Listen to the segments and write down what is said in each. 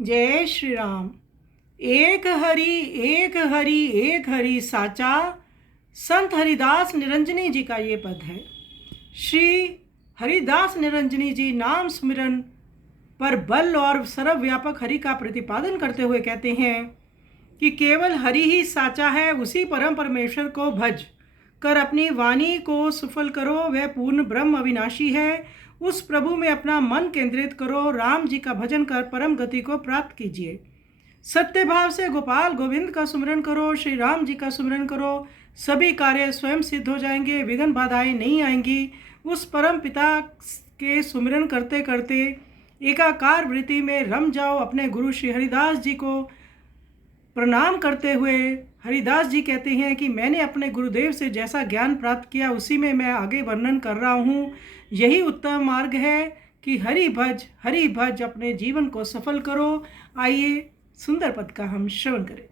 जय श्री राम। एक हरि एक हरि एक हरि साचा। संत हरिदास निरंजनी जी का ये पद है। श्री हरिदास निरंजनी जी नाम स्मरण पर बल और सर्वव्यापक हरि का प्रतिपादन करते हुए कहते हैं कि केवल हरि ही साचा है। उसी परम परमेश्वर को भज कर अपनी वाणी को सफल करो। वह पूर्ण ब्रह्म अविनाशी है। उस प्रभु में अपना मन केंद्रित करो। राम जी का भजन कर परम गति को प्राप्त कीजिए। सत्य भाव से गोपाल गोविंद का सुमिरन करो। श्री राम जी का सुमिरन करो। सभी कार्य स्वयं सिद्ध हो जाएंगे। विघ्न बाधाएं नहीं आएंगी। उस परम पिता के सुमिरन करते करते एकाकार वृत्ति में रम जाओ। अपने गुरु श्री हरिदास जी को प्रणाम करते हुए हरिदास जी कहते हैं कि मैंने अपने गुरुदेव से जैसा ज्ञान प्राप्त किया उसी में मैं आगे वर्णन कर रहा हूँ। यही उत्तम मार्ग है कि हरि भज अपने जीवन को सफल करो। आइए सुंदर पद का हम श्रवण करें।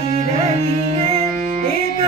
रही है, एक